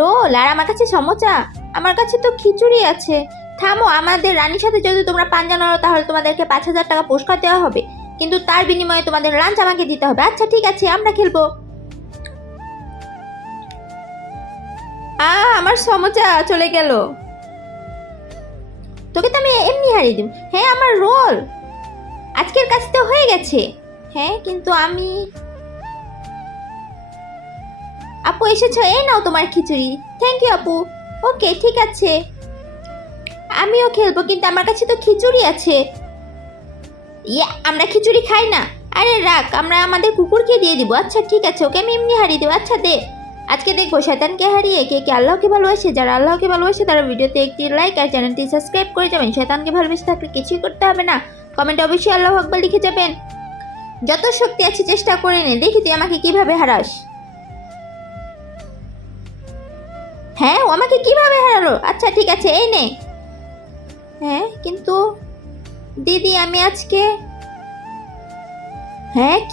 Role আর আমার কাছে সমোসা, আমার কাছে তো খিচুড়ি আছে। থামো, আমাদের রানীর সাথে যদি তোমরা পাঞ্জা লড়ো তাহলে তোমাদেরকে 5,000 টাকা পুরস্কার দেওয়া হবে, কিন্তু তার বিনিময়ে তোমাদের লাঞ্চ আমাকে দিতে হবে। আচ্ছা ঠিক আছে, আমরা খেলবো। আমার সমোসা চলে গেল। তোকে তো আমি এমনি হারিয়ে দিব। হ্যাঁ, আমার রোল আজকের কাজ তো হয়ে গেছে। হ্যাঁ, কিন্তু আমি। আপু এসেছো, এই নাও তোমার খিচুড়ি। থ্যাংক ইউ আপু। ওকে ঠিক আছে, আমিও খেলবো, কিন্তু আমার কাছে তো খিচুড়ি আছে। ইয়া, আমরা খিচুড়ি খাই না। আরে রাখ, আমরা আমাদের কুকুরকে দিয়ে দিব। আচ্ছা ঠিক আছে, ওকে আমি এমনি হারিয়ে দেবো। আচ্ছা দে। আজকে দেখবো শয়তানকে হারিয়ে কে কে আল্লাহকে ভালোবাসে। যারা আল্লাহকে ভালোবাসে তারা ভিডিওতে একটি লাইক আর চ্যানেলটি সাবস্ক্রাইব করে যাবেন। শয়তানকে ভালোবেসে থাকলে কিছুই করতে হবে না। কমেন্টে অবশ্যই আল্লাহু আকবার লিখে যাবেন। যত শক্তি আছে চেষ্টা করে নে, দেখি তুই আমাকে কিভাবে হারাস। হ্যাঁ, ও আমাকে কিভাবে হারালো? আচ্ছা ঠিক আছে, এই নে। হ্যাঁ কিন্তু দিদি, আমি আজকে। হ্যাঁ কি